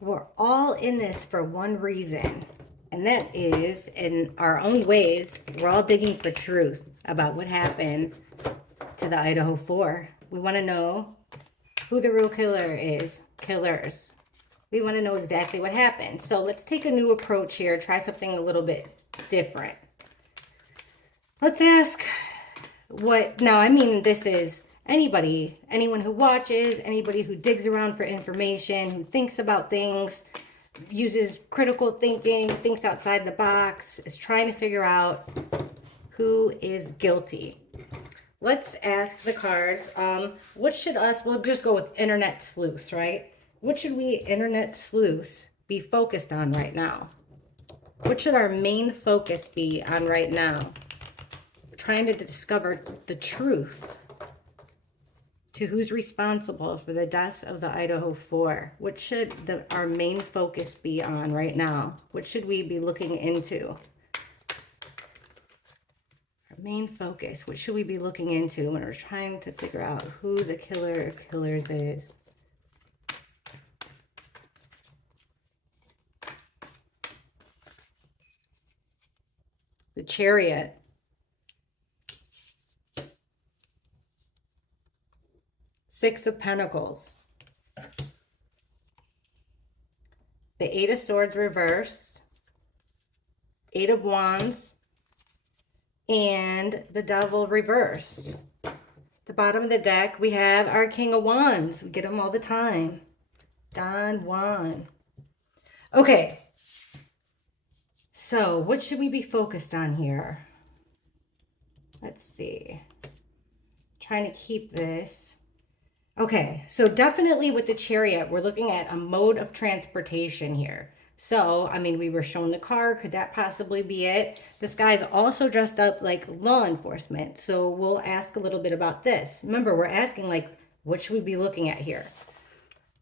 We're all in this for one reason, and that is, in our own ways, we're all digging for truth about what happened to the Idaho 4. We want to know who the real killer is, killers. We want to know exactly what happened. So let's take a new approach here, try something a little bit different. Let's ask what, now I mean, this is anybody, anyone who watches, anybody who digs around for information, who thinks about things, uses critical thinking, thinks outside the box, is trying to figure out who is guilty. Let's ask the cards, what should us, we'll just go with internet sleuths, right? What should we internet sleuths be focused on right now? What should our main focus be on right now? Trying to discover the truth to who's responsible for the deaths of the Idaho 4. What should our main focus be on right now? What should we be looking into? Our main focus, what should we be looking into when we're trying to figure out who the killer of killers is? The Chariot. Six of Pentacles. The Eight of Swords reversed. Eight of Wands. And the Devil reversed. The bottom of the deck, we have our King of Wands. We get them all the time. Don Juan. Okay. So what should we be focused on here? Let's see. Trying to keep this. Okay, so definitely with the Chariot, we're looking at a mode of transportation here. So, I mean, we were shown the car. Could that possibly be it? This guy's also dressed up like law enforcement. So we'll ask a little bit about this. Remember, we're asking, like, what should we be looking at here?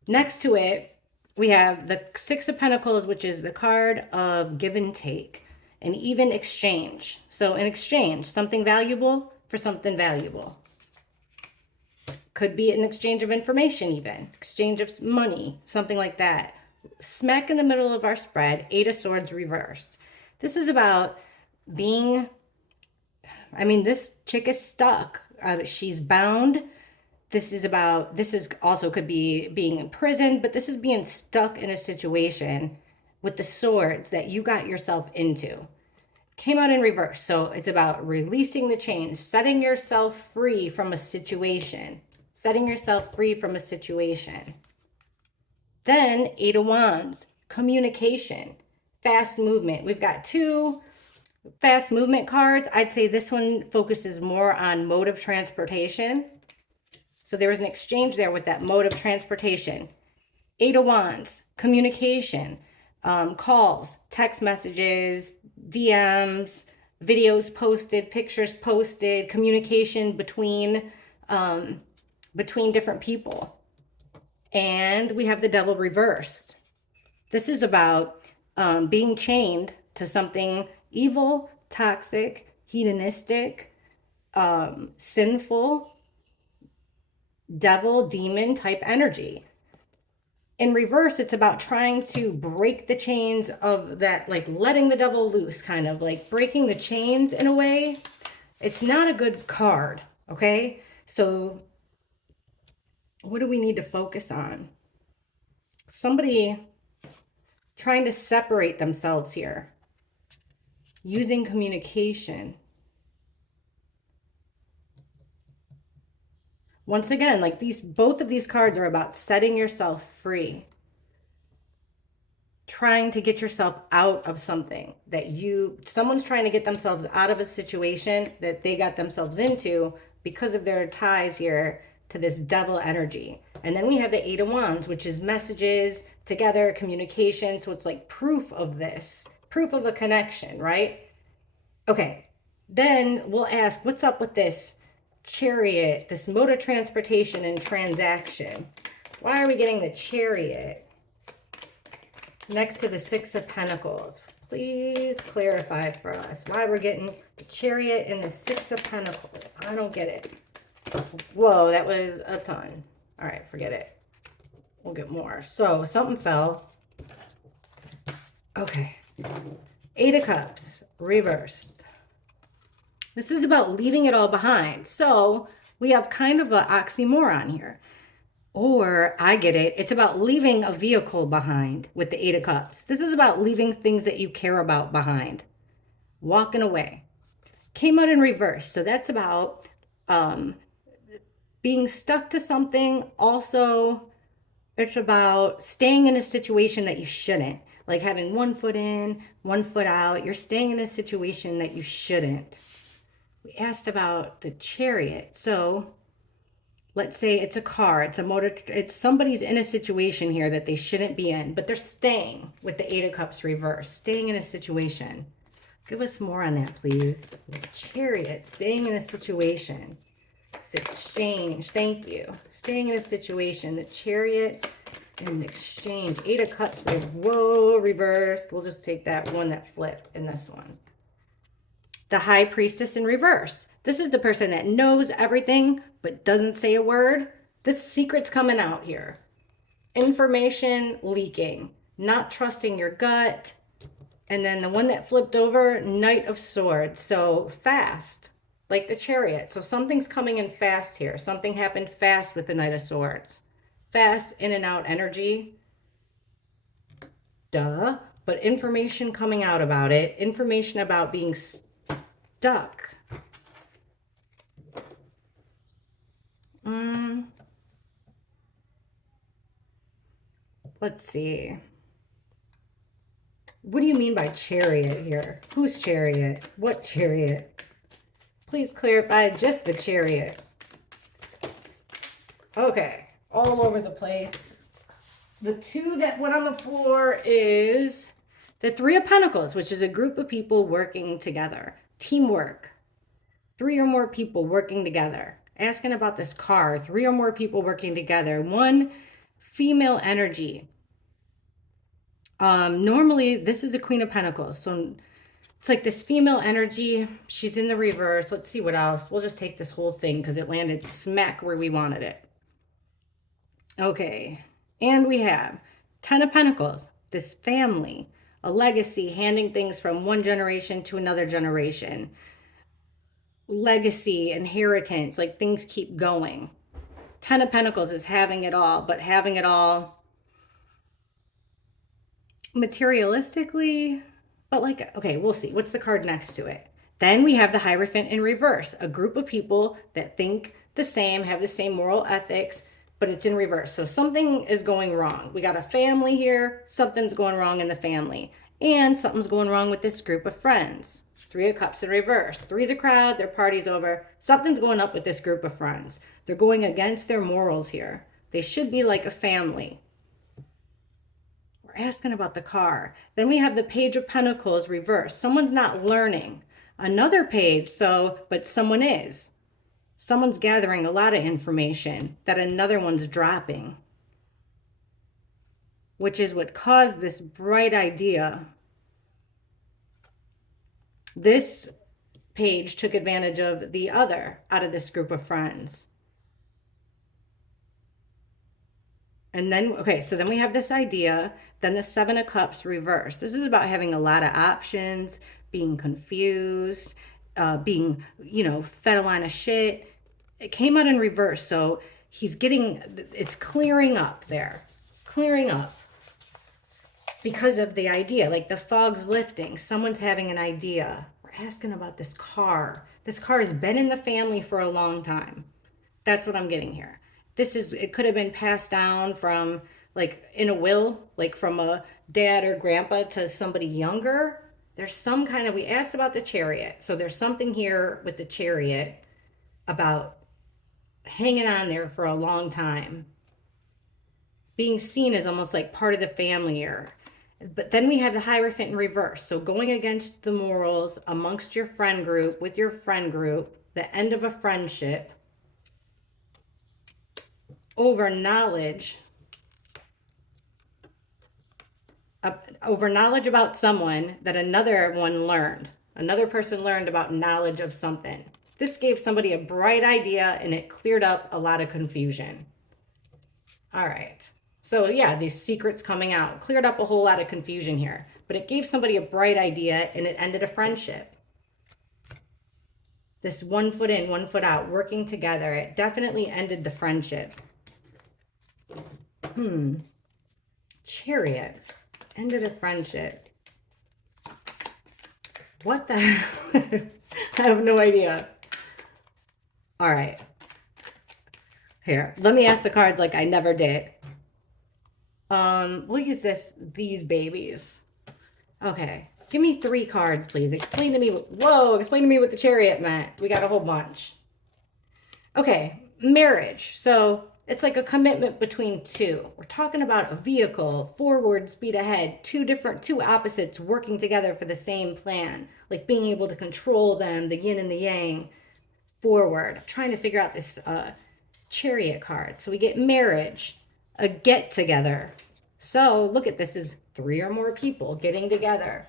Next to it, we have the Six of Pentacles, which is the card of give and take, an even exchange. So an exchange, something valuable for something valuable. Could be an exchange of information even, exchange of money, something like that. Smack in the middle of our spread, Eight of Swords reversed. This is about being, I mean, this chick is stuck. She's bound. This is also could be being imprisoned, but this is being stuck in a situation with the swords that you got yourself into. Came out in reverse. So it's about releasing the chains, setting yourself free from a situation. Setting yourself free from a situation. Then Eight of Wands, communication, fast movement. We've got two fast movement cards. I'd say this one focuses more on mode of transportation. So there was an exchange there with that mode of transportation. Eight of Wands, communication, calls, text messages, DMs, videos posted, pictures posted, communication between different people. And we have the Devil reversed. This is about being chained to something evil, toxic, hedonistic, sinful, devil, demon type energy. In reverse, it's about trying to break the chains of that, like letting the devil loose, kind of like breaking the chains in a way. It's not a good card, okay? So what do we need to focus on? Somebody trying to separate themselves here, using communication. Once again, like both of these cards are about setting yourself free, trying to get yourself out of something that someone's trying to get themselves out of a situation that they got themselves into because of their ties here to this devil energy. And then we have the Eight of Wands, which is messages together, communication. So it's like proof of this, proof of a connection, right? Okay, then we'll ask, what's up with this Chariot, this mode of transportation and transaction? Why are we getting the Chariot next to the Six of Pentacles? Please clarify for us why we're getting the Chariot and the Six of Pentacles. I don't get it. Whoa, that was a ton. All right, forget it. We'll get more. So something fell. Okay. Eight of Cups, reversed. This is about leaving it all behind. So we have kind of an oxymoron here. Or I get it. It's about leaving a vehicle behind with the Eight of Cups. This is about leaving things that you care about behind. Walking away. Came out in reverse. So that's about being stuck to something. Also, it's about staying in a situation that you shouldn't. Like having one foot in, one foot out. You're staying in a situation that you shouldn't. We asked about the Chariot. So let's say it's a car, it's a motor, it's somebody's in a situation here that they shouldn't be in, but they're staying with the Eight of Cups reverse, staying in a situation. Give us more on that, please. The Chariot, staying in a situation. It's exchange, thank you. Staying in a situation, the Chariot and exchange. Eight of Cups, whoa, reversed. We'll just take that one that flipped in this one. The High Priestess in reverse. This is the person that knows everything but doesn't say a word. This secret's coming out here. Information leaking, not trusting your gut. And then the one that flipped over, Knight of Swords. So fast, like the Chariot. So something's coming in fast here. Something happened fast with the Knight of Swords. Fast in and out energy. Duh. But information coming out about it. Information about being stuck. Let's see. What do you mean by Chariot here? Whose Chariot? What Chariot? Please clarify just the Chariot. Okay, all over the place. The two that went on the floor is the Three of Pentacles, which is a group of people working together. Teamwork. 3 or more people working together. Asking about this car. 3 or more people working together. One female energy. Normally, this is a Queen of Pentacles. So it's like this female energy. She's in the reverse. Let's see what else. We'll just take this whole thing because it landed smack where we wanted it. Okay. And we have 10 of Pentacles. This family. A legacy. Handing things from one generation to another generation. Legacy, inheritance, like things keep going. 10 of Pentacles is having it all, but having it all materialistically, but like, okay, we'll see. What's the card next to it? Then we have the Hierophant in reverse, a group of people that think the same, have the same moral ethics, but it's in reverse. So something is going wrong. We got a family here. Something's going wrong in the family. And something's going wrong with this group of friends. 3 of Cups in reverse. 3's a crowd. Their party's over. Something's going up with this group of friends. They're going against their morals here. They should be like a family. We're asking about the car. Then we have the Page of Pentacles reverse. Someone's not learning. Another page, but someone is. Someone's gathering a lot of information that another one's dropping, which is what caused this bright idea. This page took advantage of the other out of this group of friends. And then, okay, so then we have this idea. Then the 7 of Cups reverse. This is about having a lot of options, being confused, being, fed a line of shit. It came out in reverse. So it's clearing up there. Clearing up. Because of the idea, like the fog's lifting. Someone's having an idea. We're asking about this car. This car has been in the family for a long time. That's what I'm getting here. It could have been passed down from, like, in a will, like from a dad or grandpa to somebody younger. There's some kind of, we asked about the Chariot. So there's something here with the Chariot about hanging on there for a long time. Being seen as almost like part of the family here. But then we have the Hierophant in reverse. So going against the morals amongst your friend group, with your friend group, the end of a friendship, over knowledge about someone that another person learned about knowledge of something. This gave somebody a bright idea and it cleared up a lot of confusion. All right. So yeah, these secrets coming out cleared up a whole lot of confusion here, but it gave somebody a bright idea and it ended a friendship. This 1 foot in, 1 foot out, working together, it definitely ended the friendship. Chariot, ended a friendship. What the hell? I have no idea. All right. Here, let me ask the cards like I never did. We'll use these babies. Okay. Give me 3 cards, please. Explain to me. Whoa, explain to me what the Chariot meant. We got a whole bunch. Okay, marriage. So it's like a commitment between two. We're talking about a vehicle, forward, speed ahead, two opposites working together for the same plan, like being able to control them, the yin and the yang, forward. I'm trying to figure out this Chariot card. So we get marriage, a get together. So look at this as 3 or more people getting together,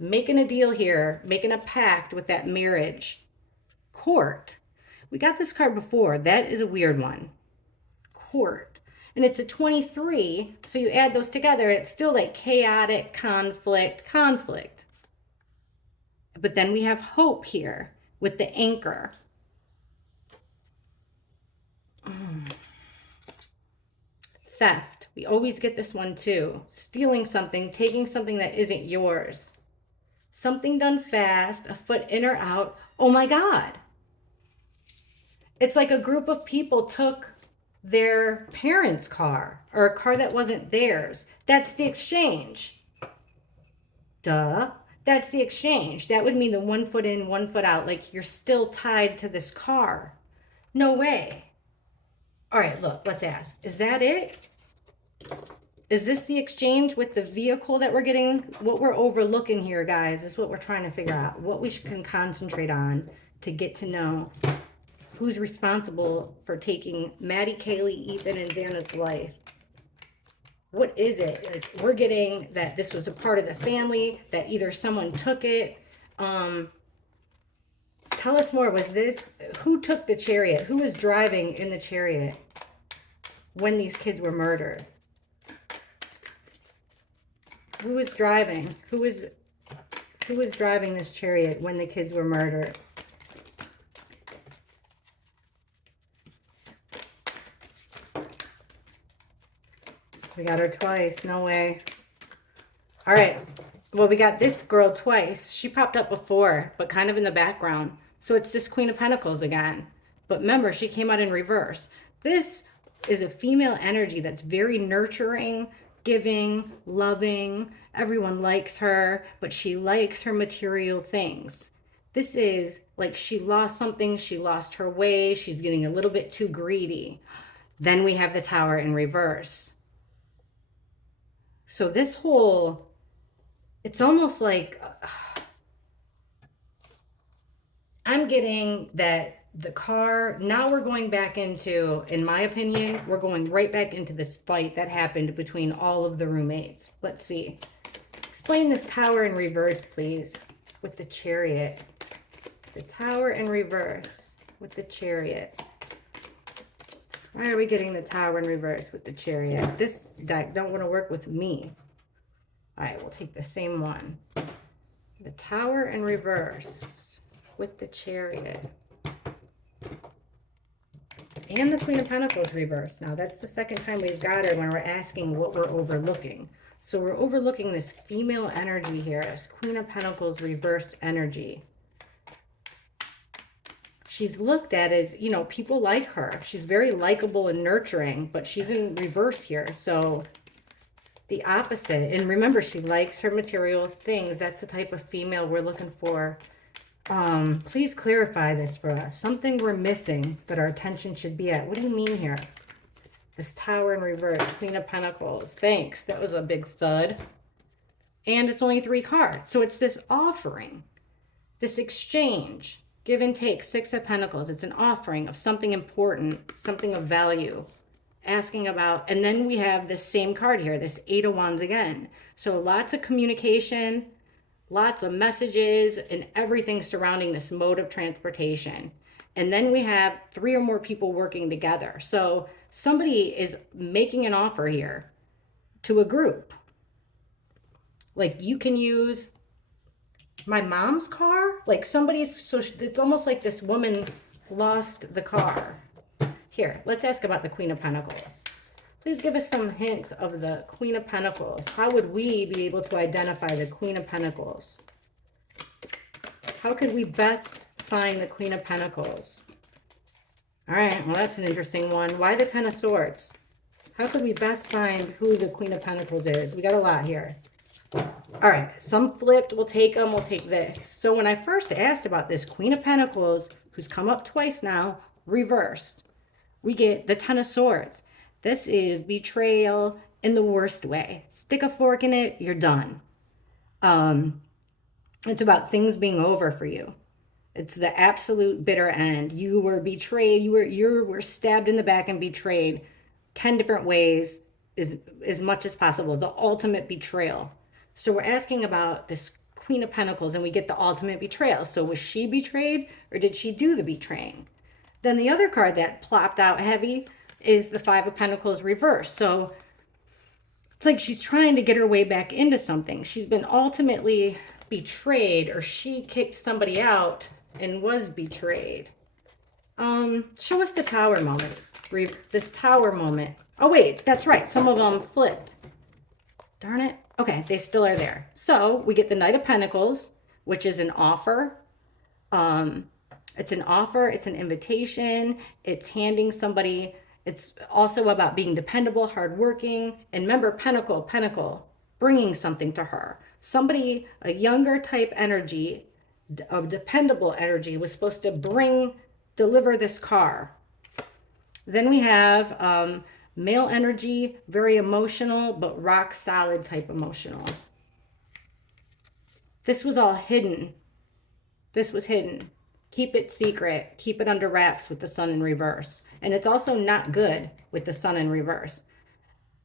making a deal here, making a pact with that marriage. Court. We got this card before. That is a weird one. Court. And it's a 23. So you add those together, it's still like chaotic, conflict. But then we have hope here with the anchor. Theft. We always get this one too. Stealing something, taking something that isn't yours. Something done fast, a foot in or out. Oh my God. It's like a group of people took their parents' car or a car that wasn't theirs. That's the exchange. Duh. That's the exchange. That would mean the 1 foot in, 1 foot out. Like you're still tied to this car. No way. All right, look, let's ask. Is that it? Is this the exchange with the vehicle that we're getting? What we're overlooking here, guys, is what we're trying to figure out. What we can concentrate on to get to know who's responsible for taking Maddie, Kaylee, Ethan, and Xana's life. What is it? Like, we're getting that this was a part of the family, that either someone took it. Tell us more. Was this, who took the Chariot? Who was driving in the Chariot when these kids were murdered? Who was driving? Who was driving this Chariot when the kids were murdered? We got her twice. No way. All right. Well, we got this girl twice. She popped up before, but kind of in the background. So it's this Queen of Pentacles again. But remember, she came out in reverse. This is a female energy that's very nurturing, giving, loving. Everyone likes her, but she likes her material things. This is like she lost something. She lost her way. She's getting a little bit too greedy. Then we have the Tower in reverse. So this whole, it's almost like I'm getting that the car, now we're going back into, in my opinion, we're going right back into this fight that happened between all of the roommates. Let's see. Explain this Tower in reverse, please, with the Chariot. The Tower in reverse with the Chariot. Why are we getting the Tower in reverse with the Chariot? This deck don't want to work with me. All right, we'll take the same one. The Tower in reverse with the Chariot. And the Queen of Pentacles reverse. Now, that's the second time we've got her when we're asking what we're overlooking. So we're overlooking this female energy here, this Queen of Pentacles reverse energy. She's looked at as, you know, people like her. She's very likable and nurturing, but she's in reverse here. So the opposite. And remember, she likes her material things. That's the type of female we're looking for. Please clarify this for us. Something we're missing that our attention should be at. What do you mean here? This Tower in reverse, Queen of Pentacles. Thanks. That was a big thud. And it's only 3 cards. So it's this offering, this exchange. Give and take, 6 of Pentacles. It's an offering of something important, something of value. Asking about, and then we have this same card here, this 8 of Wands again. So lots of communication, lots of messages, and everything surrounding this mode of transportation. And then we have 3 or more people working together. So somebody is making an offer here. to a group. Like you can use my mom's car. Like somebody's, so it's almost like this woman lost the car. Here, let's ask about the Queen of Pentacles. Please give us some hints of the Queen of Pentacles. How would we be able to identify the Queen of Pentacles? How could we best find the Queen of Pentacles? All right, well, that's an interesting one. Why the Ten of Swords? How could we best find who the Queen of Pentacles is? We got a lot here. All right, some flipped. We'll take them. We'll take this. So when I first asked about this Queen of Pentacles, who's come up twice now, reversed, we get the Ten of Swords. This is betrayal in the worst way. Stick a fork in it, you're done. It's about things being over for you. It's the absolute bitter end. You were betrayed. You were stabbed in the back and betrayed 10 different ways, as much as possible. The ultimate betrayal. So we're asking about this Queen of Pentacles, and we get the ultimate betrayal. So was she betrayed, or did she do the betraying? Then the other card that plopped out heavy is the Five of Pentacles reversed. So it's like she's trying to get her way back into something. She's been ultimately betrayed, or she kicked somebody out and was betrayed. Show us the Tower moment. This Tower moment. Oh wait, that's right. Some of them flipped. Darn it. Okay, they still are there. So we get the Knight of Pentacles, which is an offer. It's an offer. It's an invitation. It's handing somebody. It's also about being dependable, hardworking. And remember, Pentacle, bringing something to her. Somebody, a younger type energy, a dependable energy, was supposed to deliver this car. Then we have male energy, very emotional, but rock solid type emotional. This was all hidden. This was hidden. Keep it secret. Keep it under wraps with the Sun in reverse. And it's also not good with the Sun in reverse.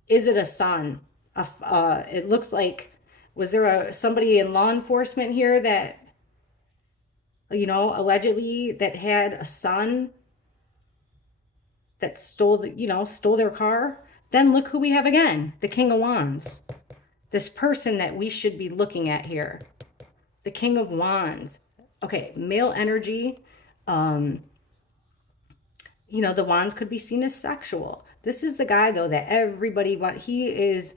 Is it a son? It looks like, was there somebody in law enforcement here that, you know, allegedly that had a son that stole their car? Then look who we have again, the King of Wands. This person that we should be looking at here, the King of Wands. Okay, male energy. The wands could be seen as sexual. This is the guy, though, that everybody wants. He is,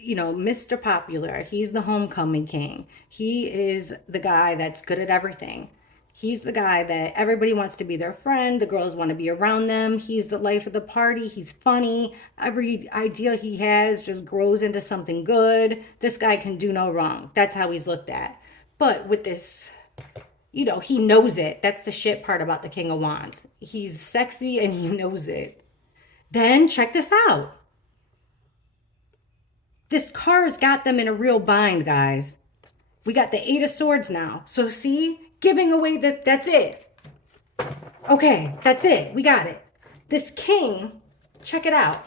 Mr. Popular. He's the homecoming king. He is the guy that's good at everything. He's the guy that everybody wants to be their friend. The girls want to be around them. He's the life of the party. He's funny. Every idea he has just grows into something good. This guy can do no wrong. That's how he's looked at. But with this, he knows it. That's the shit part about the King of Wands. He's sexy and he knows it. Then check this out. This car has got them in a real bind, guys. We got the Eight of Swords now. So see, giving away that's it. Okay, that's it. We got it. This king, check it out.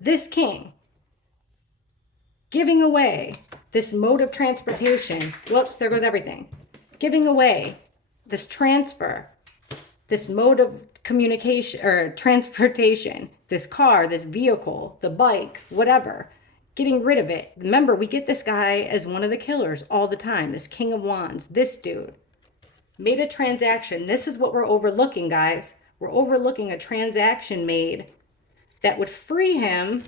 This king giving away this mode of transportation. Whoops, there goes everything. Giving away this transfer, this mode of communication or transportation, this car, this vehicle, the bike, whatever, getting rid of it. Remember, we get this guy as one of the killers all the time, this King of Wands, this dude made a transaction. This is what we're overlooking, guys. We're overlooking a transaction made that would free him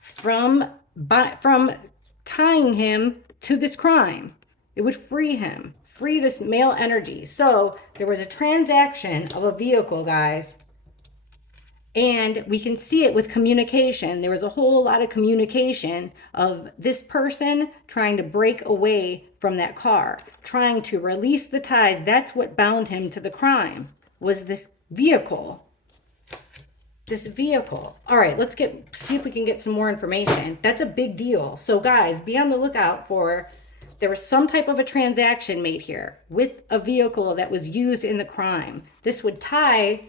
from tying him to this crime. It would free him, free this male energy. So there was a transaction of a vehicle, guys. And we can see it with communication. There was a whole lot of communication of this person trying to break away from that car, trying to release the ties. That's what bound him to the crime, was this vehicle. This vehicle. All right, let's see if we can get some more information. That's a big deal. So guys, be on the lookout for, there was some type of a transaction made here with a vehicle that was used in the crime. This would tie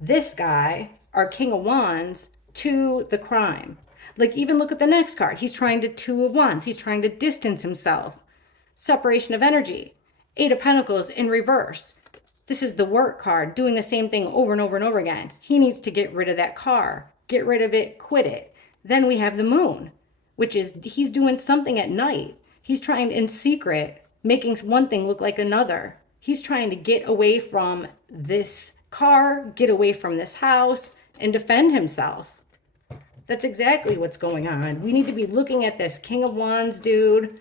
this guy, our King of Wands, to the crime. Like, even look at the next card. He's trying to Two of Wands. He's trying to distance himself. Separation of energy. Eight of Pentacles in reverse. This is the work card, doing the same thing over and over and over again. He needs to get rid of that car. Get rid of it, quit it. Then we have the moon, which is he's doing something at night. He's trying in secret, making one thing look like another. He's trying to get away from this car, get away from this house, and defend himself. That's exactly what's going on. We need to be looking at this King of Wands dude.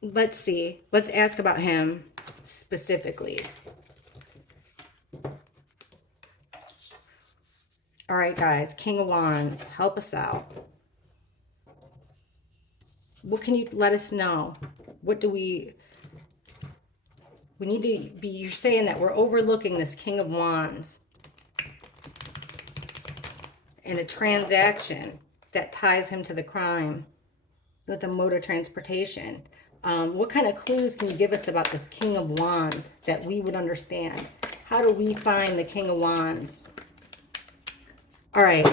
Let's see. Let's ask about him specifically. All right, guys. King of Wands, help us out. What can you let us know? What do we need to be, you're saying that we're overlooking this King of Wands in a transaction that ties him to the crime with the mode of transportation. What kind of clues can you give us about this King of Wands that we would understand? How do we find the King of Wands? All right,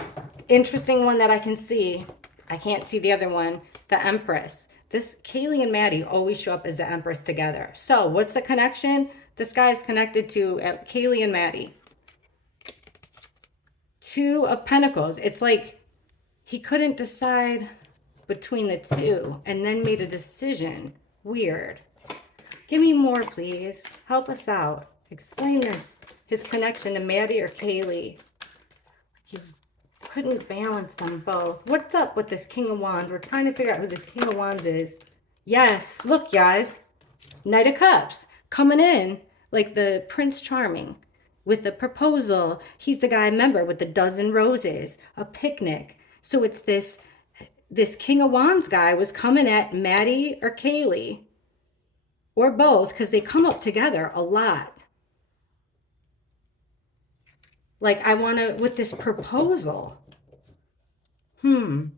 interesting one that I can see. I can't see the other one, the Empress. This Kaylee and Maddie always show up as the Empress together. So what's the connection? This guy is connected to Kaylee and Maddie. Two of Pentacles. It's like he couldn't decide between the two and then made a decision. Weird. Give me more, please. Help us out. Explain this. His connection to Maddie or Kaylee. He couldn't balance them both. What's up with this King of Wands? We're trying to figure out who this King of Wands is. Yes. Look, guys. Knight of Cups. Coming in like the Prince Charming. With the proposal. He's the guy, remember, with the dozen roses. A picnic. So it's this King of Wands guy was coming at Maddie or Kaylee. Or both, because they come up together a lot. Like, I want to, with this proposal. Whoa,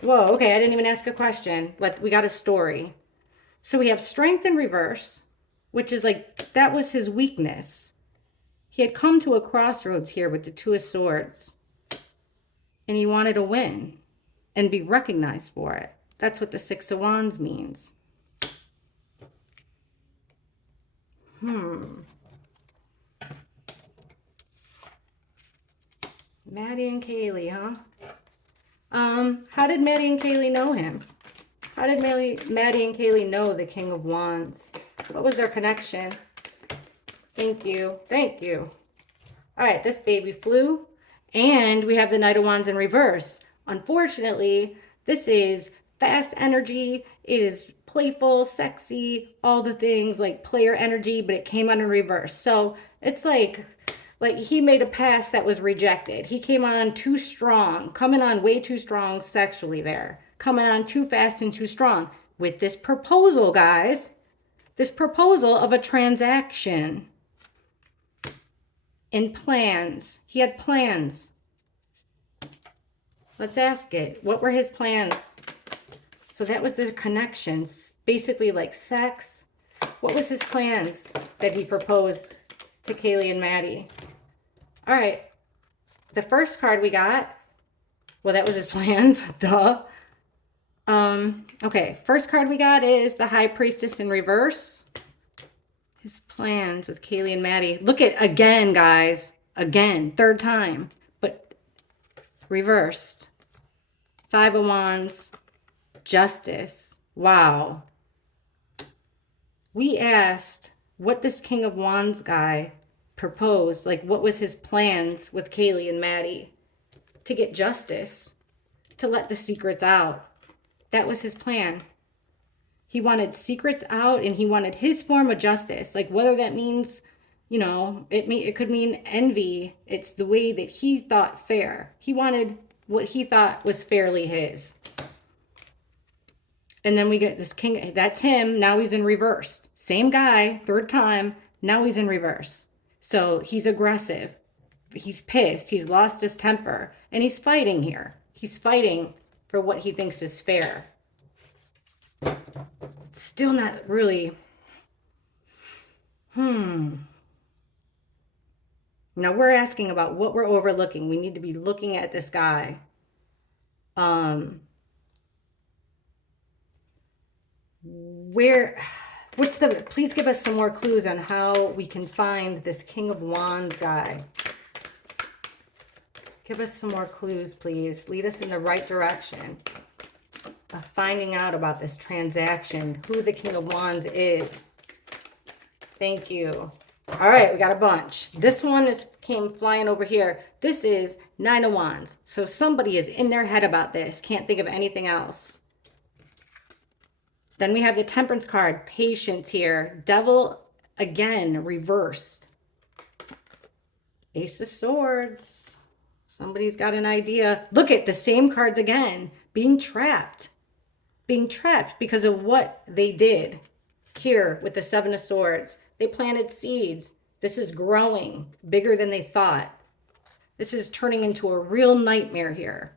okay, I didn't even ask a question. We got a story. So we have strength in reverse, which is like, that was his weakness. He had come to a crossroads here with the Two of Swords. And he wanted to win and be recognized for it. That's what the Six of Wands means. Maddie and Kaylee, huh? How did Maddie and Kaylee know him? How did Maddie and Kaylee know the King of Wands? What was their connection? Thank you. Thank you. All right, this baby flew. And we have the Knight of Wands in reverse. Unfortunately, this is fast energy. It is playful, sexy, all the things like player energy, but it came out in reverse. So it's like he made a pass that was rejected. He came on too strong, coming on way too strong sexually there. Coming on too fast and too strong with this proposal, guys. This proposal of a transaction. And plans. He had plans. Let's ask it. What were his plans? So that was the connections. Basically like sex. What was his plans that he proposed to Kaylee and Maddie? All right. The first card we got. Well, that was his plans. Duh. Okay. First card we got is the High Priestess in reverse. His plans with Kaylee and Maddie. Look at again, guys. Again. Third time. But reversed. Five of Wands. Justice. Wow. We asked what this King of Wands guy proposed. Like, what was his plans with Kaylee and Maddie? To get justice. To let the secrets out. That was his plan. He wanted secrets out and he wanted his form of justice. Like whether that means, you know, it could mean envy. It's the way that he thought fair. He wanted what he thought was fairly his. And then we get this king. That's him. Now he's in reverse. Same guy, third time. Now he's in reverse. So he's aggressive. He's pissed. He's lost his temper. And he's fighting here. He's fighting for what he thinks is fair. Still not really. Now we're asking about what we're overlooking. We need to be looking at this guy. Please give us some more clues on how we can find this King of Wands guy. Give us some more clues, please. Lead us in the right direction of finding out about this transaction, who the King of Wands is. Thank you. All right, we got a bunch. This one came flying over here. This is Nine of Wands. So somebody is in their head about this. Can't think of anything else. Then we have the Temperance card, patience here. Devil, again, reversed. Ace of Swords. Somebody's got an idea. Look at the same cards again. Being trapped. Being trapped because of what they did. Here with the Seven of Swords. They planted seeds. This is growing bigger than they thought. This is turning into a real nightmare here.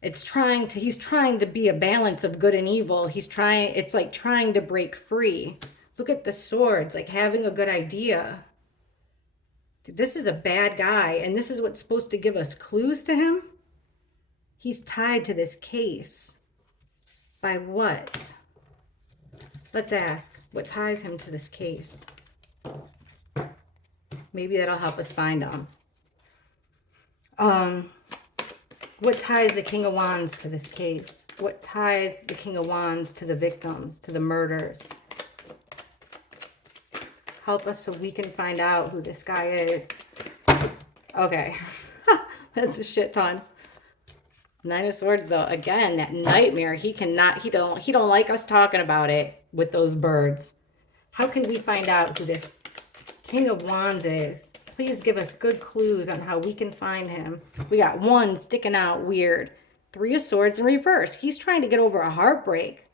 He's trying to be a balance of good and evil. It's like trying to break free. Look at the swords, like having a good idea. This is a bad guy, and this is what's supposed to give us clues to him. He's tied to this case. By what? Let's ask, what ties him to this case? Maybe that'll help us find him. What ties the King of Wands to this case? What ties the King of Wands to the victims, to the murders? Help us so we can find out who this guy is. Okay. That's a shit ton. Nine of Swords, though, again, that nightmare. He don't like us talking about it with those birds. How can we find out who this King of Wands is? Please give us good clues on how we can find him. We got one sticking out weird. Three of Swords in reverse. He's trying to get over a heartbreak.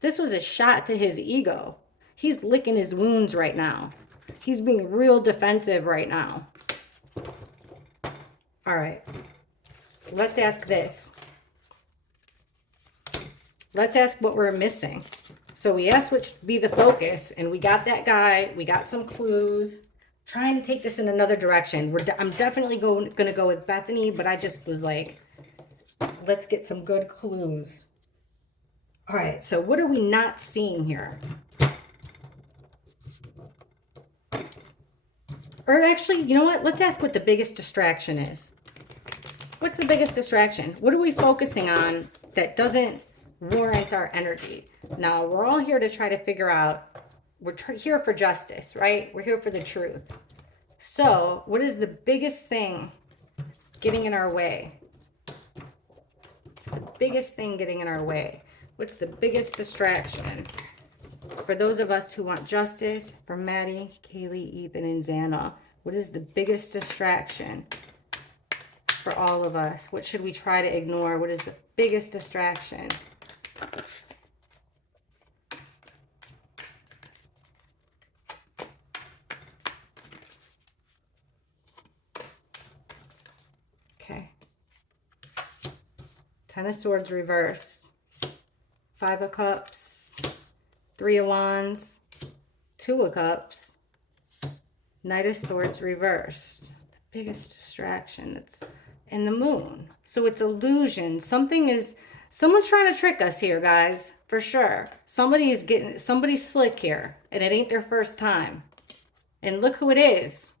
This was a shot to his ego. He's licking his wounds right now. He's being real defensive right now. All right. Let's ask this. Let's ask what we're missing. So we asked what should be the focus, and we got that guy. We got some clues. Trying to take this in another direction. I'm definitely going to go with Bethany, but I just was like, let's get some good clues. All right, so what are we not seeing here? Or actually, you know what? Let's ask what the biggest distraction is. What's the biggest distraction? What are we focusing on that doesn't warrant our energy? Now, we're all here to try to figure out, we're here for justice, right? We're here for the truth. So, what is the biggest thing getting in our way? What's the biggest thing getting in our way? What's the biggest distraction? For those of us who want justice, for Maddie, Kaylee, Ethan, and Xana, what is the biggest distraction for all of us? What should we try to ignore? What is the biggest distraction? Okay. Ten of Swords reversed. Five of Cups. Three of Wands. Two of Cups. Knight of Swords reversed. The biggest distraction that's in the Moon. So it's illusion. Someone's trying to trick us here, guys, for sure. Somebody's slick here, and it ain't their first time. And look who it is.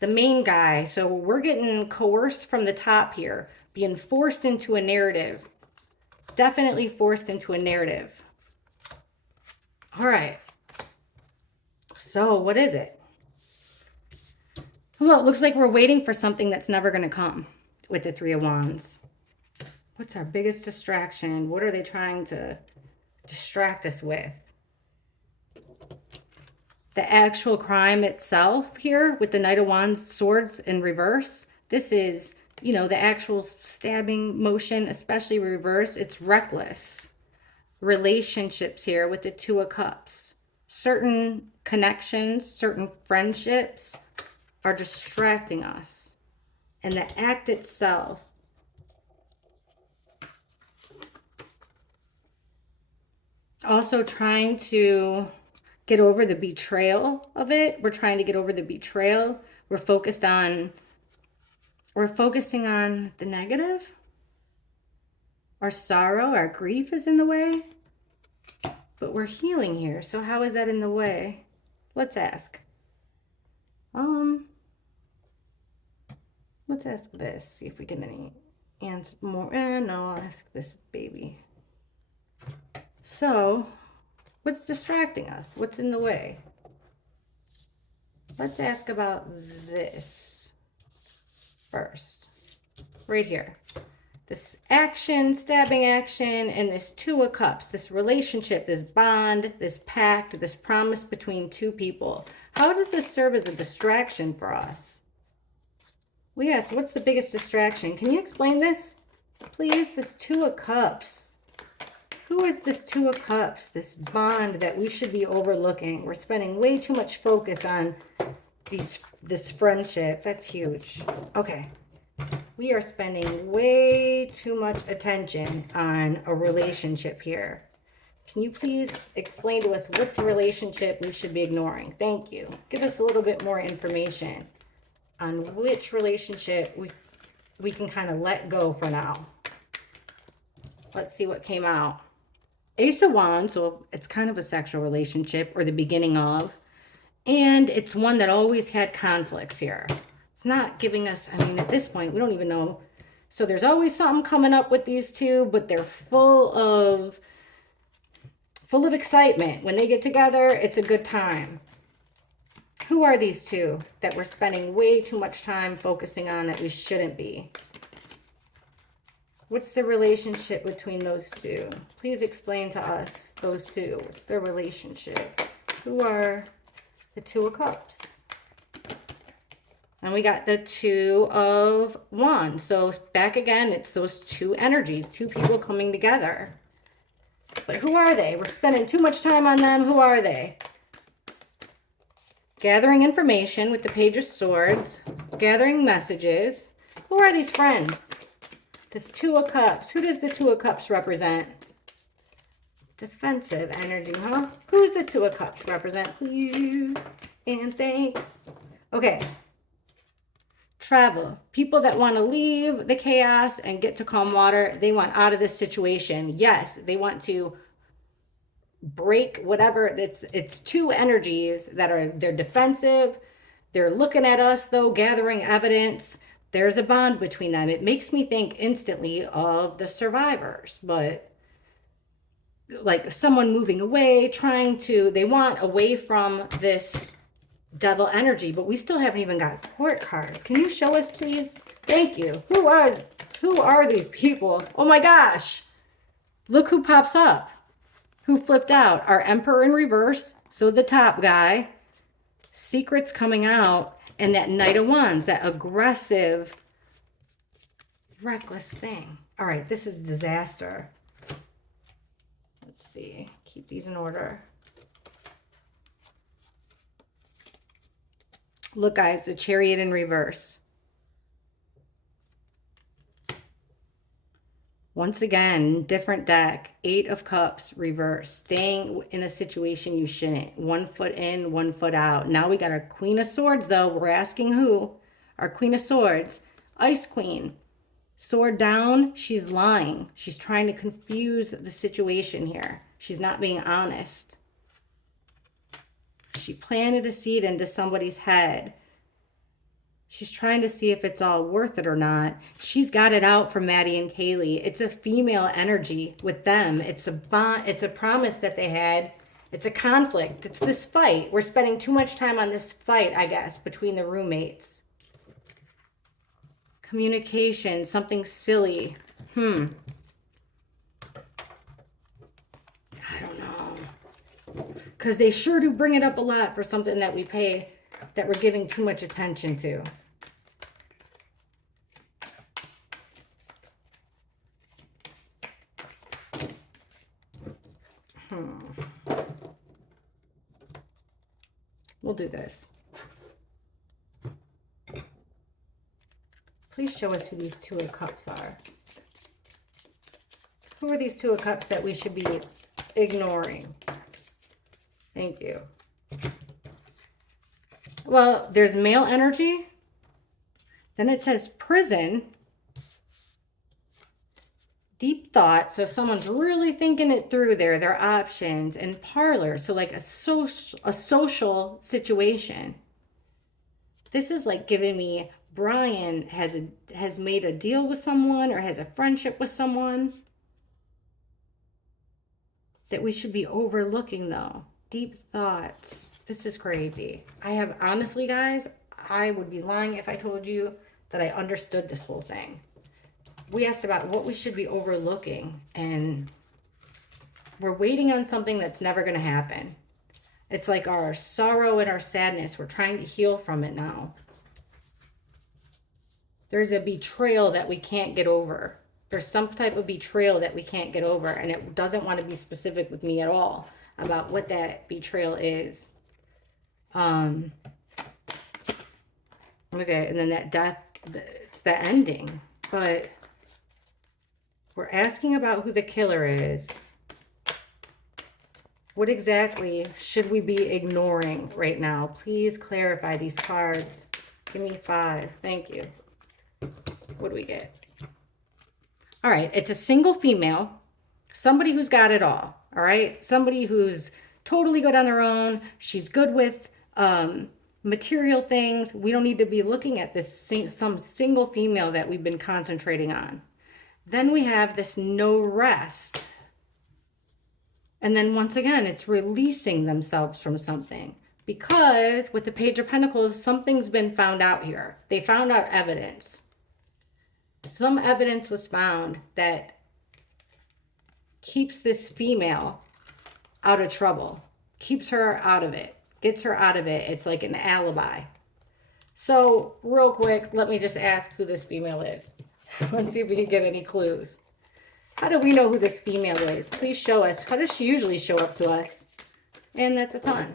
The main guy. So we're getting coerced from the top here, being forced into a narrative. Definitely forced into a narrative. All right. So what is it? Well, it looks like we're waiting for something that's never going to come with the Three of Wands. What's our biggest distraction? What are they trying to distract us with? The actual crime itself here with the Knight of Wands, swords in reverse. This is, you know, the actual stabbing motion, especially reverse. It's reckless. Relationships here with the Two of Cups. Certain connections, certain friendships are distracting us. And the act itself, also trying to get over the betrayal of it. We're trying to get over the betrayal. We're focusing on the negative. Our sorrow, our grief is in the way. But we're healing here. So how is that in the way? Let's ask. Let's ask this, see if we get any answer more. No, I'll ask this baby. So, what's distracting us? What's in the way? Let's ask about this first. Right here. This action, stabbing action, and this Two of Cups, this relationship, this bond, this pact, this promise between two people. How does this serve as a distraction for us? Well, yes, what's the biggest distraction? Can you explain this, please? This Two of Cups. Who is this Two of Cups? This bond that we should be overlooking. We're spending way too much focus on this friendship. That's huge. Okay. We are spending way too much attention on a relationship here. Can you please explain to us which relationship we should be ignoring? Thank you. Give us a little bit more information on which relationship we can kind of let go for now. Let's see what came out. Ace of Wands, so it's kind of a sexual relationship or the beginning of, and it's one that always had conflicts here. It's not giving us, I mean, at this point, we don't even know. So there's always something coming up with these two, but they're full of excitement. When they get together, it's a good time. Who are these two that we're spending way too much time focusing on that we shouldn't be? What's the relationship between those two? Please explain to us those two. What's their relationship? Who are the Two of Cups? And we got the Two of Wands. So back again, it's those two energies, two people coming together. But who are they? We're spending too much time on them. Who are they? Gathering information with the Page of Swords. Gathering messages. Who are these friends? This Two of Cups. Who does the Two of Cups represent? Defensive energy, huh? Who's the Two of Cups represent, please? And thanks. Okay. Travel. People that want to leave the chaos and get to calm water. They want out of this situation. Yes, they want to break whatever. It's two energies that they're defensive. They're looking at us, though, gathering evidence. There's a bond between them. It makes me think instantly of the survivors, but like someone moving away, they want away from this devil energy, but we still haven't even got court cards. Can you show us, please? Thank you. Who are these people? Oh my gosh. Look who pops up. Who flipped out? Our Emperor in reverse. So the top guy. Secrets coming out. And that Knight of Wands, that aggressive, reckless thing. All right, this is disaster. Let's see. Keep these in order. Look, guys, the Chariot in reverse. Once again, different deck. 8 of Cups, reverse. Staying in a situation you shouldn't. 1 foot in, 1 foot out. Now we got our Queen of Swords, though. We're asking who? Our Queen of Swords. Ice Queen. Sword down. She's lying. She's trying to confuse the situation here. She's not being honest. She planted a seed into somebody's head. She's trying to see if it's all worth it or not. She's got it out for Maddie and Kaylee. It's a female energy with them. It's a bond. It's a promise that they had. It's a conflict. It's this fight. We're spending too much time on this fight, I guess, between the roommates. Communication, something silly. I don't know. Because they sure do bring it up a lot for something that that we're giving too much attention to. We'll do this. Please show us who these Two of Cups are. Who are these Two of Cups that we should be ignoring? Thank you. Well, there's male energy. Then it says prison. Deep thought. So someone's really thinking it through there, their options. And parlor. So like a social situation. This is like giving me Brian has made a deal with someone or has a friendship with someone that we should be overlooking, though. Deep thoughts. This is crazy. I have, honestly, guys, I would be lying if I told you that I understood this whole thing. We asked about what we should be overlooking, and we're waiting on something that's never going to happen. It's like our sorrow and our sadness. We're trying to heal from it now. There's a betrayal that we can't get over. There's some type of betrayal that we can't get over, and it doesn't want to be specific with me at all about what that betrayal is. Okay, and then that death, it's the ending. But we're asking about who the killer is. What exactly should we be ignoring right now? Please clarify these cards. Give me 5. Thank you. What do we get? All right, it's a single female, somebody who's got it all right? Somebody who's totally good on their own. She's good with material things. We don't need to be looking at this some single female that we've been concentrating on. Then we have this no rest. And then once again, it's releasing themselves from something. Because with the Page of Pentacles, something's been found out here. They found out evidence. Some evidence was found that keeps this female out of trouble, keeps her out of it, gets her out of it. It's like an alibi. So real quick, let me just ask who this female is. Let's see if we can get any clues. How do we know who this female is? Please show us. How does she usually show up to us? And that's a ton.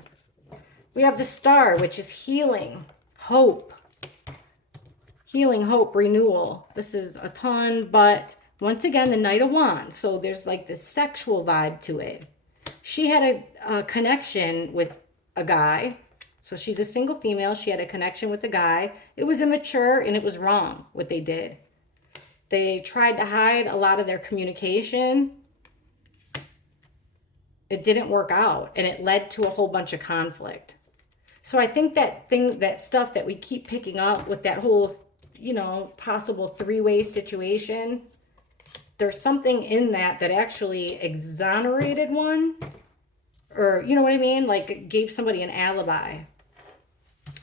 We have the Star, which is healing, hope. Healing, hope, renewal. This is a ton, but once again, the Knight of Wands. So there's like this sexual vibe to it. She had a connection with a guy. So she's a single female. She had a connection with a guy. It was immature and it was wrong what they did. They tried to hide a lot of their communication. It didn't work out, and it led to a whole bunch of conflict. So I think that stuff that we keep picking up with that whole, possible three-way situation, there's something in that actually exonerated one, or you know what I mean? Like gave somebody an alibi.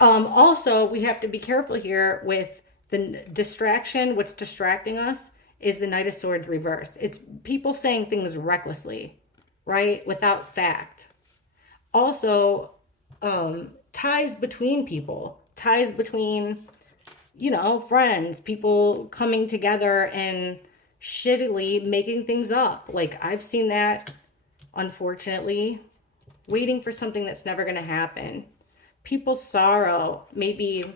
Also, we have to be careful here with the distraction. What's distracting us is the Knight of Swords reversed. It's people saying things recklessly, right? Without fact. Also, ties between people, ties between, friends, people coming together and shittily making things up. Like I've seen that, unfortunately, waiting for something that's never going to happen. People's sorrow, maybe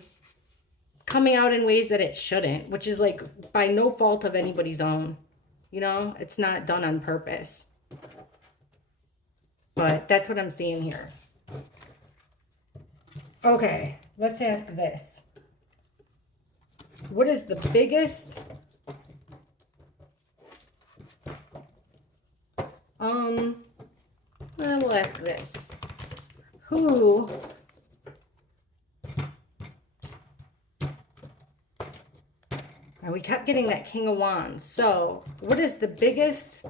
coming out in ways that it shouldn't, which is like by no fault of anybody's own. It's not done on purpose. But that's what I'm seeing here. Okay, let's ask this. What is the biggest we'll ask this. Who and we kept getting that King of Wands. So what is the biggest,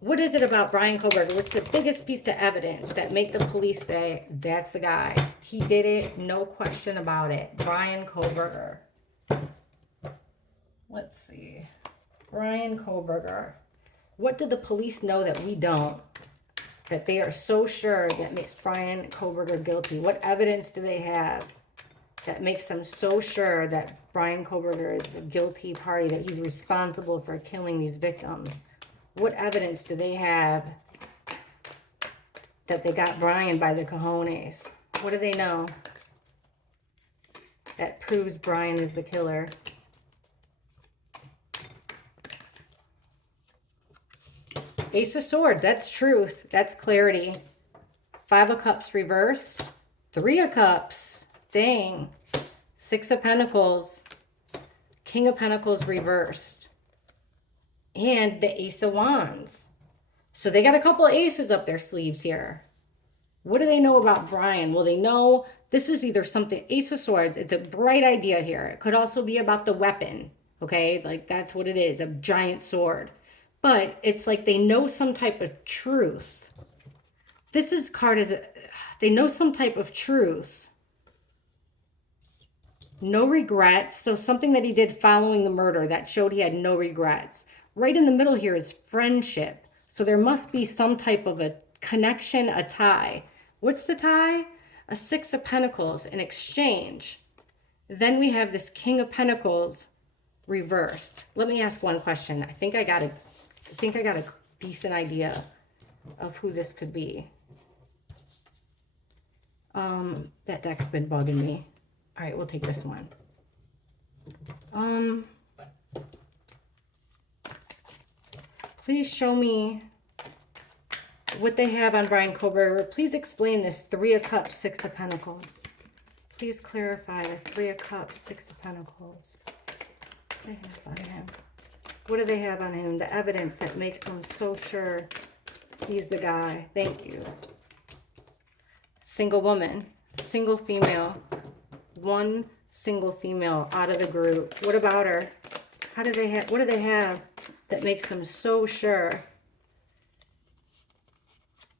what is it about Brian Koberger? What's the biggest piece of evidence that make the police say, that's the guy? He did it, no question about it. Brian Koberger. Let's see. Brian Koberger. What do the police know that we don't? That they are so sure that makes Brian Koberger guilty? What evidence do they have that makes them so sure that Brian Koberger is the guilty party, that he's responsible for killing these victims? What evidence do they have that they got Brian by the cojones? What do they know that proves Brian is the killer? Ace of Swords, that's truth. That's clarity. 5 of Cups reversed. 3 of Cups. Dang. 6 of Pentacles. King of Pentacles reversed. And the Ace of Wands. So they got a couple of aces up their sleeves here. What do they know about Brian? Well, they know this is either something, Ace of Swords, it's a bright idea here. It could also be about the weapon, okay? Like that's what it is, a giant sword. But it's like they know some type of truth. This card is, they know some type of truth. No regrets. So something that he did following the murder that showed he had no regrets. Right in the middle here is friendship. So there must be some type of a connection, a tie. What's the tie? A Six of Pentacles, an exchange. Then we have this King of Pentacles reversed. Let me ask one question. I think I got a decent idea of who this could be. That deck's been bugging me. All right, we'll take this one. Please show me what they have on Brian Koberger. Please explain this Three of Cups, Six of Pentacles. Please clarify the Three of Cups, Six of Pentacles. What do they have on him? What do they have on him? The evidence that makes them so sure he's the guy. Thank you. Single woman, single female, one single female out of the group. What about her? How do they have, what do they have that makes them so sure?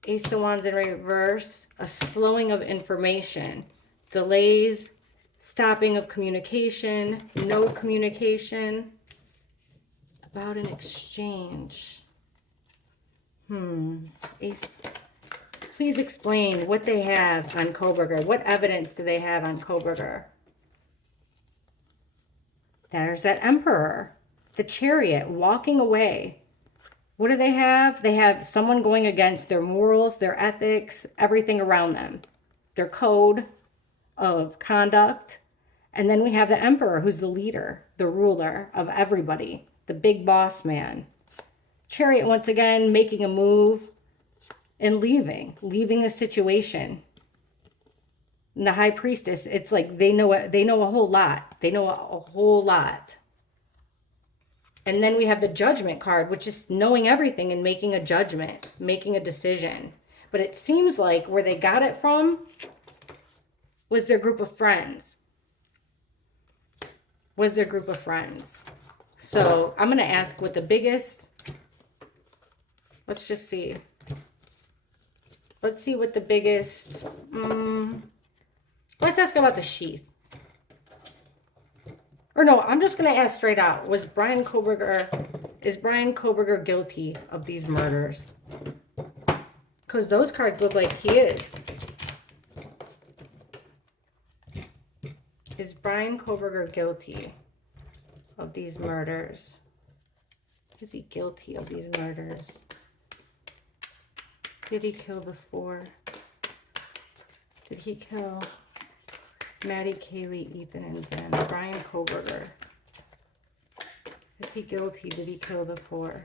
Ace of Wands in reverse, a slowing of information, delays, stopping of communication, no communication, about an exchange. Ace. Please explain what they have on Koberger. What evidence do they have on Koberger? There's that Emperor, the Chariot, walking away. What do they have? They have someone going against their morals, their ethics, everything around them, their code of conduct. And then we have the Emperor, who's the leader, the ruler of everybody, the big boss man. Chariot, once again, making a move and leaving the situation. And the High Priestess, it's like they know a whole lot. They know a whole lot. And then we have the Judgment card, which is knowing everything and making a judgment, making a decision. But it seems like where they got it from was their group of friends. So I'm going to ask what the biggest, let's just see. Let's see what the biggest, let's ask about the sheath. Or no, I'm just going to ask straight out. Is Brian Koberger guilty of these murders? Because those cards look like he is. Is Brian Koberger guilty of these murders? Is he guilty of these murders? Did he kill the four? Did he kill Maddie, Kaylee, Ethan, and Zen? Brian Koberger. Is he guilty? Did he kill the four?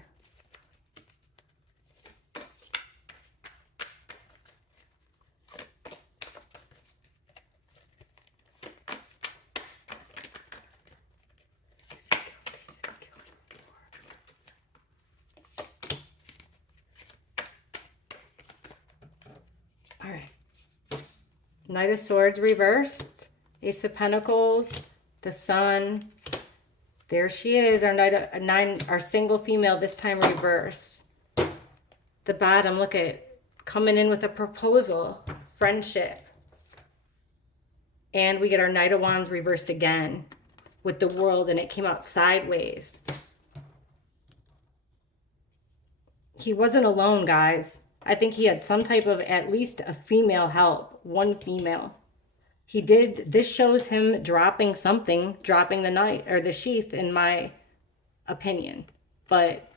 All right. Knight of Swords reversed. Ace of Pentacles. The Sun. There she is. Our single female, this time reversed. The bottom, look at, coming in with a proposal. Friendship. And we get our Knight of Wands reversed again with the World, and it came out sideways. He wasn't alone, guys. I think he had some type of, at least a female help. One female. He did, this shows him dropping something, dropping the knight, or the sheath, in my opinion. But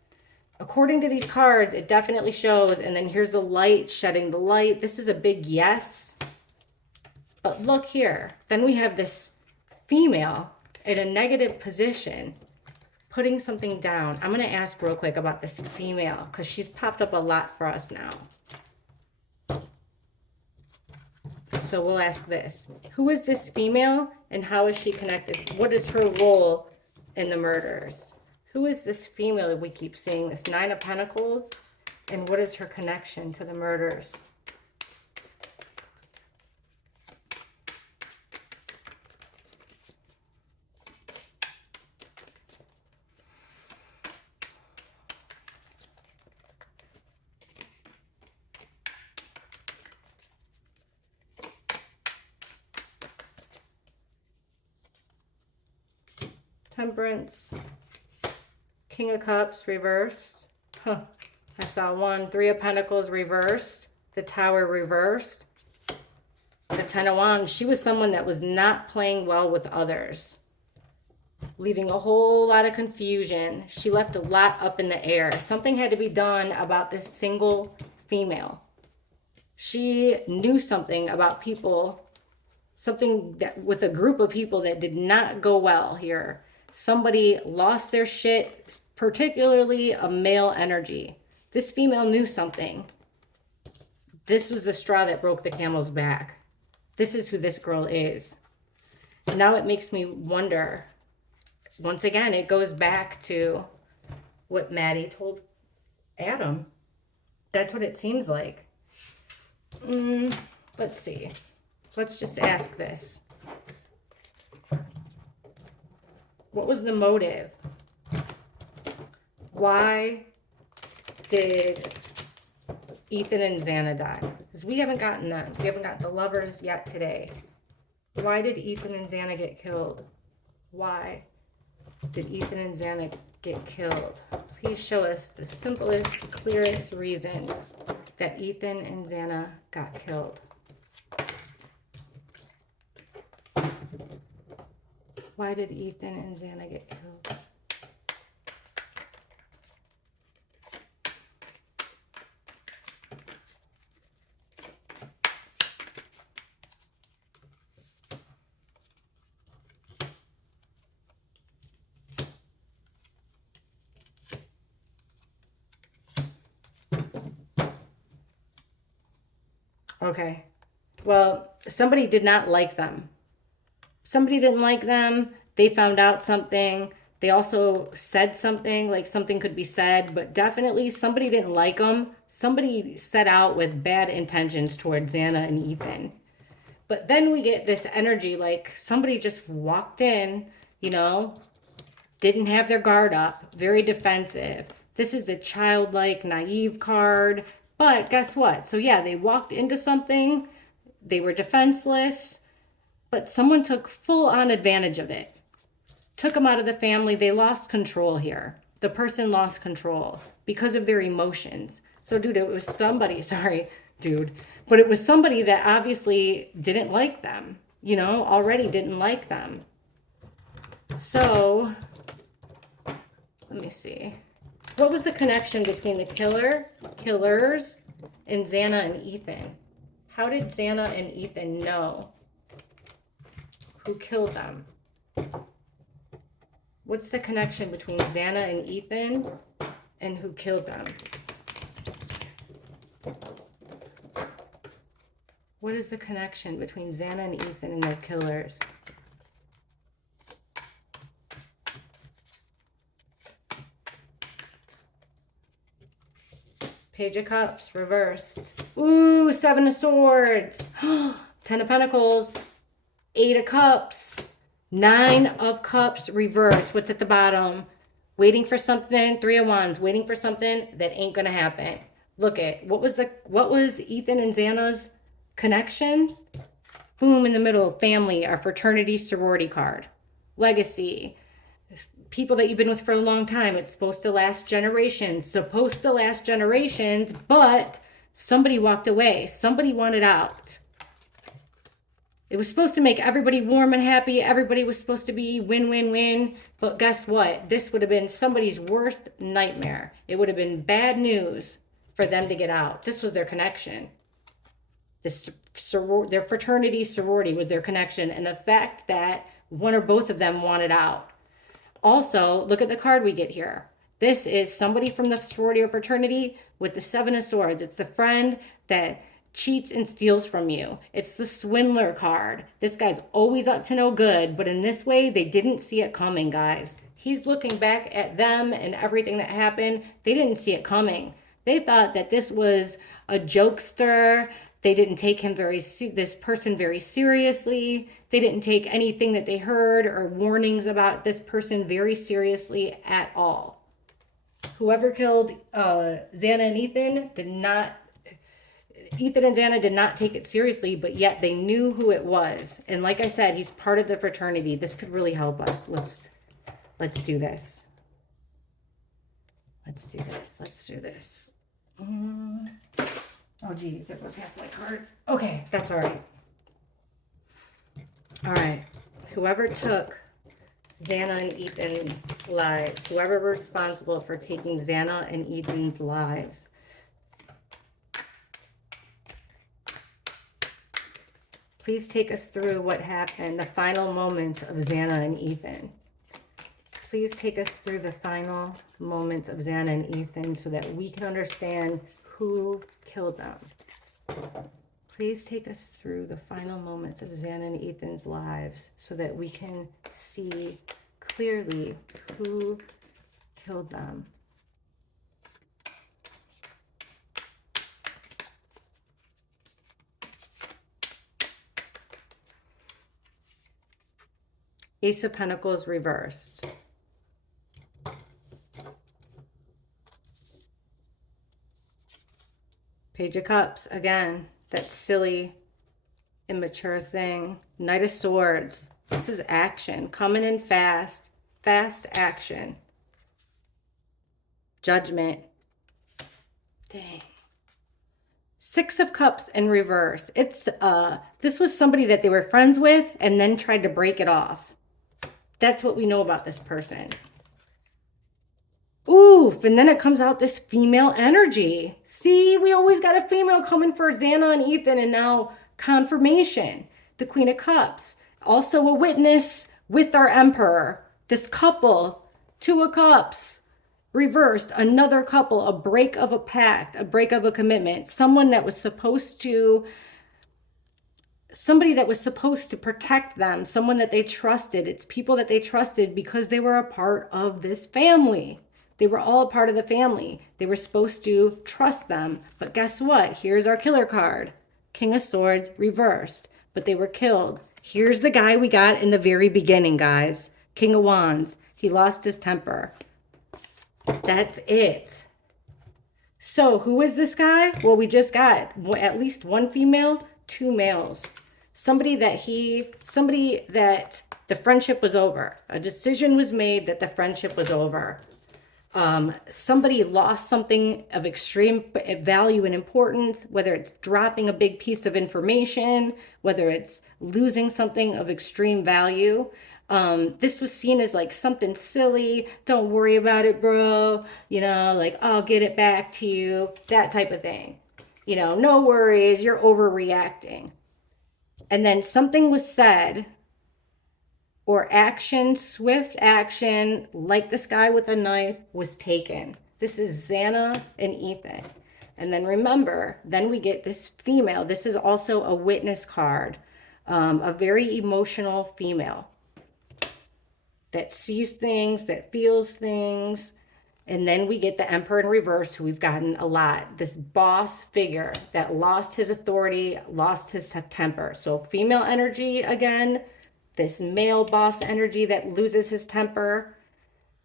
according to these cards, it definitely shows. And then here's the light, shedding the light. This is a big yes. But look here. Then we have this female in a negative position, putting something down. I'm going to ask real quick about this female, because she's popped up a lot for us now. So we'll ask this. Who is this female and how is she connected? What is her role in the murders? Who is this female we keep seeing? This Nine of Pentacles. And what is her connection to the murders? Temperance, King of Cups reversed. Huh. I saw one. Three of Pentacles reversed. The Tower reversed. The Ten of Wands. She was someone that was not playing well with others, leaving a whole lot of confusion. She left a lot up in the air. Something had to be done about this single female. She knew something about people, something that with a group of people that did not go well here. Somebody lost their shit, particularly a male energy. This female knew something. This was the straw that broke the camel's back. This is who this girl is. Now it makes me wonder. Once again, it goes back to what Maddie told Adam. That's what it seems like. Let's see. Let's just ask this. What was the motive? Why did Ethan and Xana die? Because we haven't gotten them. We haven't got the lovers yet today. Why did Ethan and Xana get killed? Why did Ethan and Xana get killed? Please show us the simplest, clearest reason that Ethan and Xana got killed. Why did Ethan and Xana get killed? Okay. Well, somebody did not like them. Somebody didn't like them. They found out something. They also said something, like something could be said, but definitely somebody didn't like them. Somebody set out with bad intentions towards Xana and Ethan. But then we get this energy like somebody just walked in, you know, didn't have their guard up, very defensive. This is the childlike, naive card. But guess what? So yeah, they walked into something. They were defenseless. But someone took full on advantage of it. Took them out of the family. They lost control here. The person lost control because of their emotions. So dude, it was somebody, sorry, dude. But it was somebody that obviously didn't like them. You know, already didn't like them. So, let me see. What was the connection between the killers, and Xana and Ethan? How did Xana and Ethan know who killed them? What's the connection between Xana and Ethan and who killed them? What is the connection between Xana and Ethan and their killers? Page of Cups, reversed. Ooh, Seven of Swords. 10 of Pentacles. 8 of Cups. 9 of Cups, reversed. What's at the bottom? Waiting for something. 3 of Wands, waiting for something that ain't gonna happen. Look at, what was Ethan and Xana's connection? Boom, in the middle, family, our fraternity sorority card. Legacy. People that you've been with for a long time. It's supposed to last generations. But somebody walked away. Somebody wanted out. It was supposed to make everybody warm and happy. Everybody was supposed to be win, win, win. But guess what? This would have been somebody's worst nightmare. It would have been bad news for them to get out. This was their connection. Their fraternity sorority was their connection. And the fact that one or both of them wanted out. Also, look at the card we get here. This is somebody from the sorority or fraternity with the 7 of Swords. It's the friend that cheats and steals from you. It's the swindler card. This guy's always up to no good, but in this way, they didn't see it coming, guys. He's looking back at them and everything that happened. They didn't see it coming. They thought that this was a jokester. They didn't take him this person very seriously. They didn't take anything that they heard or warnings about this person very seriously at all. Whoever killed Xana and Ethan Ethan and Xana did not take it seriously, but yet they knew who it was. And like I said, he's part of the fraternity. This could really help us. let's do this. Let's do this. Let's do this. Oh, geez, there goes half my cards. Okay, that's all right. All right. Whoever took Xana and Ethan's lives, whoever responsible for taking Xana and Ethan's lives, please take us through what happened, the final moments of Xana and Ethan. Please take us through the final moments of Xana and Ethan so that we can understand who killed them. Please take us through the final moments of Xana and Ethan's lives so that we can see clearly who killed them. Ace of Pentacles reversed. Page of Cups, again, that silly, immature thing. Knight of Swords. This is action, coming in fast, fast action. Judgment. Dang. Six of Cups in reverse. It's this was somebody that they were friends with and then tried to break it off. That's what we know about this person. Oof, and then it comes out this female energy. See, we always got a female coming for Xana and Ethan, and now confirmation. The Queen of Cups. Also a witness with our Emperor. This couple, Two of Cups. Reversed, another couple, a break of a pact, a break of a commitment. Somebody that was supposed to protect them, someone that they trusted. It's people that they trusted because they were a part of this family. They were all a part of the family. They were supposed to trust them. But guess what? Here's our killer card. King of Swords reversed, but they were killed. Here's the guy we got in the very beginning, guys. King of Wands. He lost his temper. That's it. So who is this guy? Well, we just got at least one female, two males. Somebody that the friendship was over. A decision was made that the friendship was over. Somebody lost something of extreme value and importance, whether it's dropping a big piece of information, whether it's losing something of extreme value. This was seen as like something silly. Don't worry about it, bro. You know, like, I'll get it back to you. That type of thing. You know, no worries. You're overreacting. And then something was said or action, swift action, like this guy with a knife, was taken. This is Xana and Ethan. And then remember, then we get this female. This is also a witness card. A very emotional female that sees things, that feels things. And then we get the Emperor in reverse, who we've gotten a lot. This boss figure that lost his authority, lost his temper. So female energy again, this male boss energy that loses his temper,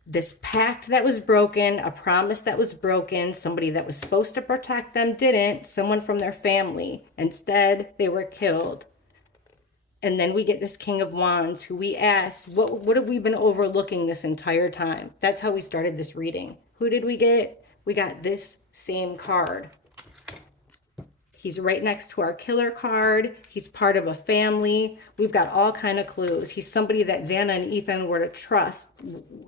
this pact that was broken, a promise that was broken, somebody that was supposed to protect them didn't, someone from their family. Instead, they were killed. And then we get this King of Wands, who we asked, what have we been overlooking this entire time? That's how we started this reading. Who did we get? We got this same card. He's right next to our killer card. He's part of a family. We've got all kind of clues. He's somebody that Xana and Ethan were to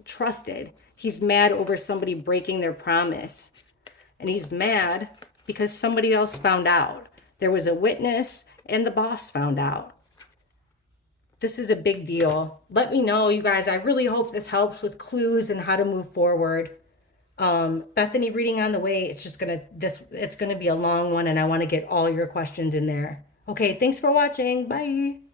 trusted. He's mad over somebody breaking their promise. And he's mad because somebody else found out. There was a witness and the boss found out. This is a big deal. Let me know, you guys. I really hope this helps with clues and how to move forward. Bethany reading on the way. It's gonna be a long one, and I want to get all your questions in there. Okay, thanks for watching. Bye.